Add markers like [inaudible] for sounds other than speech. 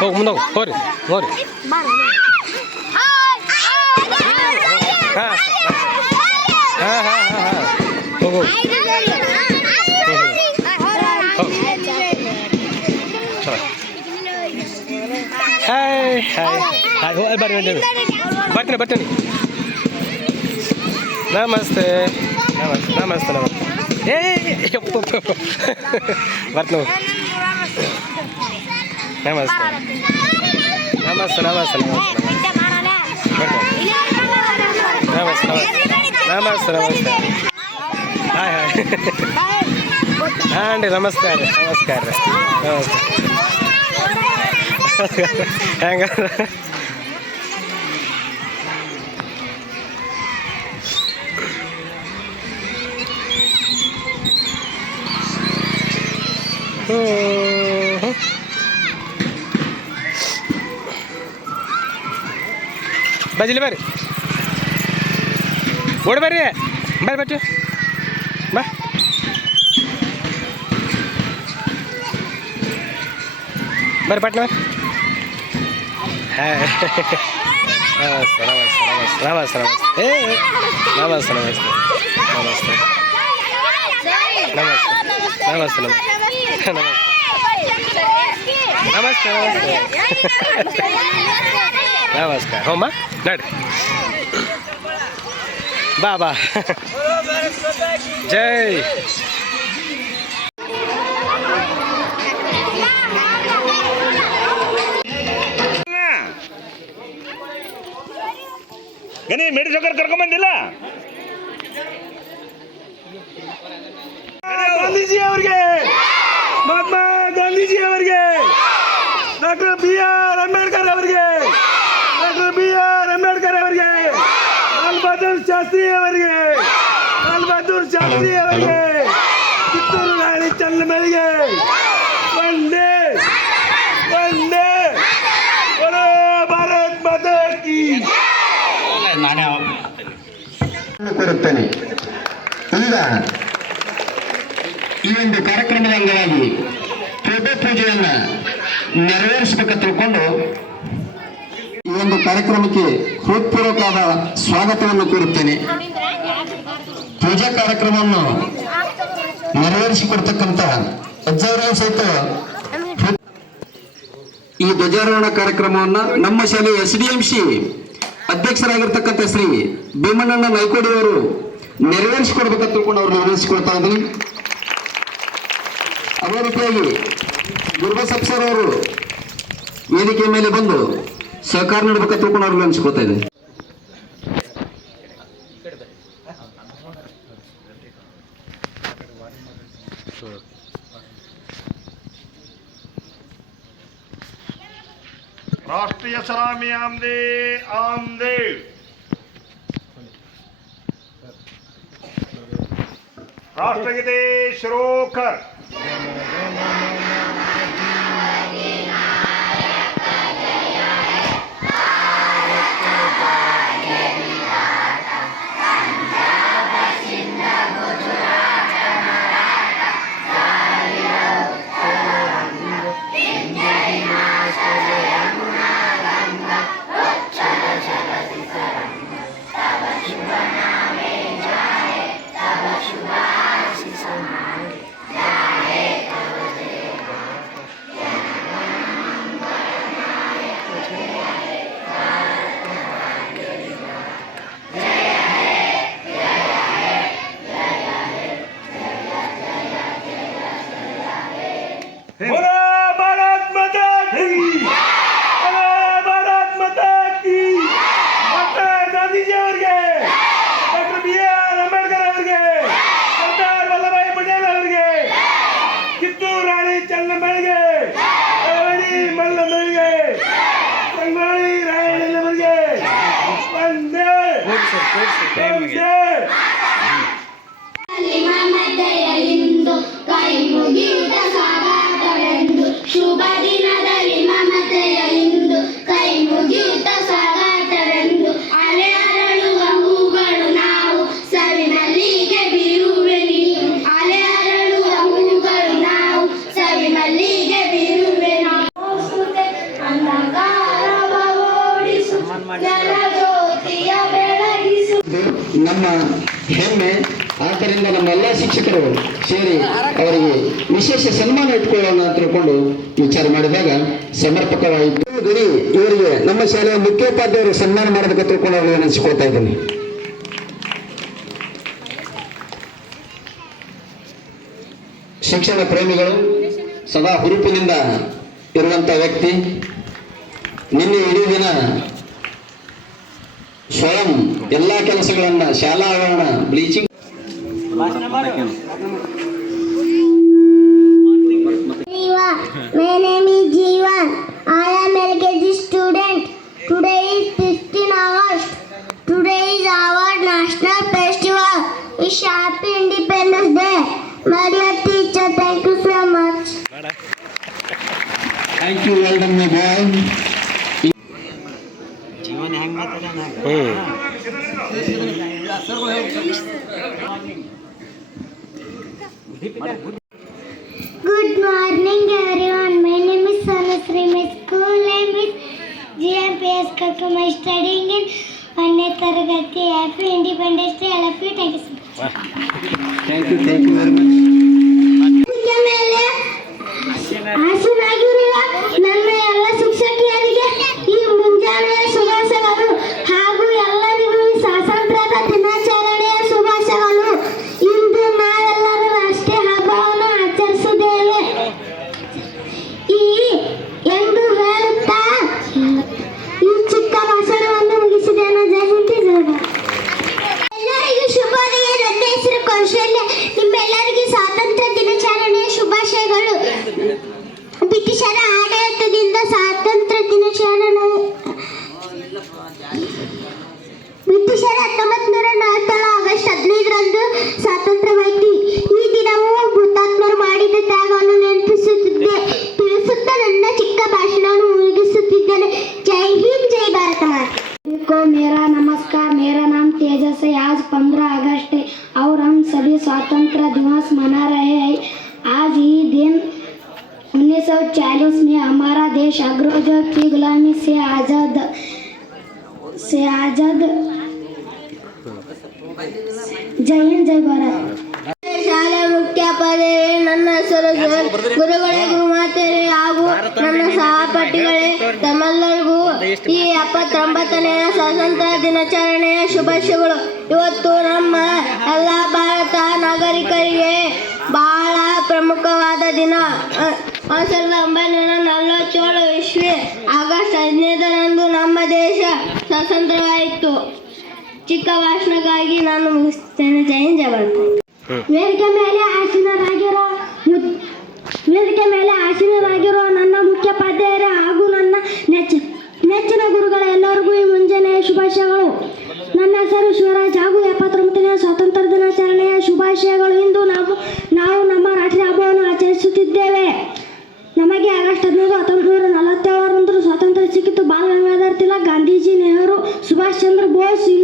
ಹೋಗಿ ಮುಂದೋಗಿ ಹೋರಿ ಹೋರಿ ಹಾಯ್ ಹಾಯ್ ಹಾಯ್ ಹೋ ಬರ್ರಿ ಬರ್ರಿ ಬರ್ತೀನಿ ಬರ್ತೀನಿ ನಮಸ್ತೆ ನಮಸ್ತೆ ನಮಸ್ತೆ ನಮಸ್ತೆ ಏ ಯಪ್ಪ ಬರ್ತೀನಿ ಹೋಗು. [laughs] ನಮಸ್ತೆ నమస్ నమస్ నమస్ నమస్ నమస్ నమస్ నమస్ హాయ్ హాయ్ ಹಾಂ ಅಂಡಿ ನಮಸ್ಕಾರ ನಮಸ್ಕಾರ ರೀ ನಮಸ್ಕಾರ ಹೆಂಗ ಬಜಿಲಿ ಬರ್ರಿ ಓಡಿ ಬರ್ರಿ ಬರ್ರಿ ಬಚ್ಚು ಬಾ ಬರ್ರಿ ಪಟ್ನ ಹಾಂ ನಮಸ್ತೆ ನಮಸ್ತೆ ನಮಸ್ತೆ ನಮಸ್ತೆ ನಮಸ್ತೆ ಏ ನಮಸ್ತೆ ನಮಸ್ತೆ ನಮಸ್ತೆ ನಮಸ್ತೆ ನಮಸ್ತೆ ನಮಸ್ತೆ ನಮಸ್ತೆ ನಮಸ್ತೆ ನಮಸ್ಕಾರ. ಹೋಮ ನಡ್ರಿ ಬಾ ಬಾ. ಜೈ. ಗನಿ ಮೇಡಿ ಜೋಕರ್ ಕರ್ಕೊಂಡ್ ಬಂದಿಲ್ಲ? ಗಾಂಧೀಜಿ ಅವರಿಗೆ. ಮಹಾತ್ಮ ಗಾಂಧೀಜಿ ಅವ್ರಿಗೆ. Doctor B. ಚೆನ್ನಮ್ಮೆಗೆ ಒಂದೇ ಒಂದೇ बोलो भारत माता की ಕೋರುತ್ತೇನೆ ಈಗ ಈ ಒಂದು ಕಾರ್ಯಕ್ರಮದ ಅಂಗವಾಗಿ ಫೋಟೋ ಪೂಜೆಯನ್ನ ನೆರವೇರಿಸಬೇಕ ತಿಳ್ಕೊಂಡು ಈ ಒಂದು ಕಾರ್ಯಕ್ರಮಕ್ಕೆ ಹೃತ್ಪೂರ್ವಕವಾದ ಸ್ವಾಗತವನ್ನು ಕೋರುತ್ತೇನೆ ಪೂಜಾ ಕಾರ್ಯಕ್ರಮವನ್ನು ನೆರವೇರಿಸಿಕೊಡ್ತಕ್ಕಂಥ ಅಜ್ಜವರ ಸಹಿತ ಹೃತ್- ಈ ಧ್ವಜಾರೋಹಣ ಕಾರ್ಯಕ್ರಮವನ್ನ ನಮ್ಮ ಶಾಲೆಯ ಎಸ್ ಡಿ ಎಂ ಸಿ ಅಧ್ಯಕ್ಷರಾಗಿರ್ತಕ್ಕಂಥ ಶ್ರೀ ಭೀಮಣ್ಣನ ನೈಕೋಡಿ ಅವರು ನೆರವೇರಿಸಿಕೊಡ್ಬೇಕಂತ ತಿಳ್ಕೊಂಡು ಅವ್ರು ನೆರವೇರಿಸಿಕೊಳ್ತಾ ಇದ್ದೀನಿ. ಅದೇ ರೀತಿಯಾಗಿ ಗುರುಬಸಪ್ ಸರ್ ಅವರು ವೇದಿಕೆ ಮೇಲೆ ಬಂದು ಸಹಕಾರ ನೀಡಬೇಕಂತ ತಿಳ್ಕೊಂಡು ಅವ್ರು ನೆನೆಸ್ಕೊಳ್ತಾ ಇದ್ದೀನಿ. ರಾಷ್ಟ್ರೀಯ ಸಲಾಮಿ ಆಮ್ದೆ ಆಮ್ದೆ ರಾಷ್ಟ್ರಗೀತೆ ಶಿರೋಕರ್ ಬಂದೆ ಬಂದೆ ಮಾಮದೆಯಲ್ಲಿಂದು ಕೈ ಮುಗಿಯುತ್ತ ಶಿಕ್ಷಕರು ಸೇರಿ ಅವರಿಗೆ ವಿಶೇಷ ಸನ್ಮಾನ ಇಟ್ಕೊಳ್ಳೋಣ ಅಂತ ತಿಳ್ಕೊಂಡು ವಿಚಾರ ಮಾಡಿದಾಗ ಸಮರ್ಪಕವಾಯಿತು ಗುರಿ ಇವರಿಗೆ ನಮ್ಮ ಶಾಲೆಯ ಮುಖ್ಯೋಪಾಧ್ಯಾಯರು ಸನ್ಮಾನ ಮಾಡೋದಕ್ಕೆ ತಿಳ್ಕೊಂಡು ಅವರಿಗೆ ನೆನೆಸಿಕೊಳ್ತಾ ಇದ್ದೀನಿ ಶಿಕ್ಷಣ ಪ್ರೇಮಿಗಳು, ಸದಾ ಹುರುಪಿನಿಂದ ಇರುವಂತ ವ್ಯಕ್ತಿ, ನಿನ್ನೆ ಇಡೀ ದಿನ ಸ್ವಯಂ ಎಲ್ಲಾ ಕೆಲಸಗಳನ್ನ, ಶಾಲಾ ಆವರಣ bleaching. My name is Jeevan. I am LKG student. Today is 15 August. Today is our national festival. It's Happy Independence Day. My dear teacher, thank you so much. Thank you, welcome again. जीवन hang मत रहना है Good morning everyone. My name is Sanusri. My school name is GMPS Kakum. I'm studying in Vanne Taragati. Happy Independence Day. I love you. Thank you so much. Thank you. Thank you very much. ಬ್ರಿಟಿಷರ ಆಡಳಿತದಿಂದ ಸ್ವಾತಂತ್ರ್ಯ ದಿನಾಚರಣೆ. ಬ್ರಿಟಿಷರ ಹತ್ತೊಂಬತ್ತು आज़ाद से आज़ाद जय हिंद जय भारत ಶಾಲೆ ಮುಖ್ಯೋಪಾಧ್ಯಾಯರೇ ನನ್ನ ಹೆಸರು ಜಯಂತ್. ಗುರುಗಳೇ ಗುರುಮಾತೆಯರೇ ಹಾಗೂ ನನ್ನ ಸಹಪಾಠಿಗಳೇ ತಮ್ಮೆಲ್ಲರಿಗೂ ಈ ಎಪ್ಪತ್ತೊಂಬತ್ತನೆಯ ಸ್ವಾತಂತ್ರ್ಯ ದಿನಾಚರಣೆಯ ಶುಭಾಶಯಗಳು ಇವತ್ತು ನಮ್ಮ ಎಲ್ಲ ಭಾರತ ನಾಗರಿಕರಿಗೆ ಬಹಳ ಪ್ರಮುಖವಾದ ದಿನ ಅ- ಸಾವಿರದ ಒಂಬೈನೂರ ನಲವತ್ತೇಳು ಇಸ್ವಿ ಆಗಸ್ಟ್ ಹದಿನೈದರಂದು ನಮ್ಮ ದೇಶ ಸ್ವತಂತ್ರವಾಯಿತು ಚಿಕ್ಕ ಭಾಷಣಕ್ಕಾಗಿ ನಾನು ಮುಗಿಸ್ತೇನೆ ಜೈನ್ ಹಿಂದ್ ಜೈ Chandra Bose, y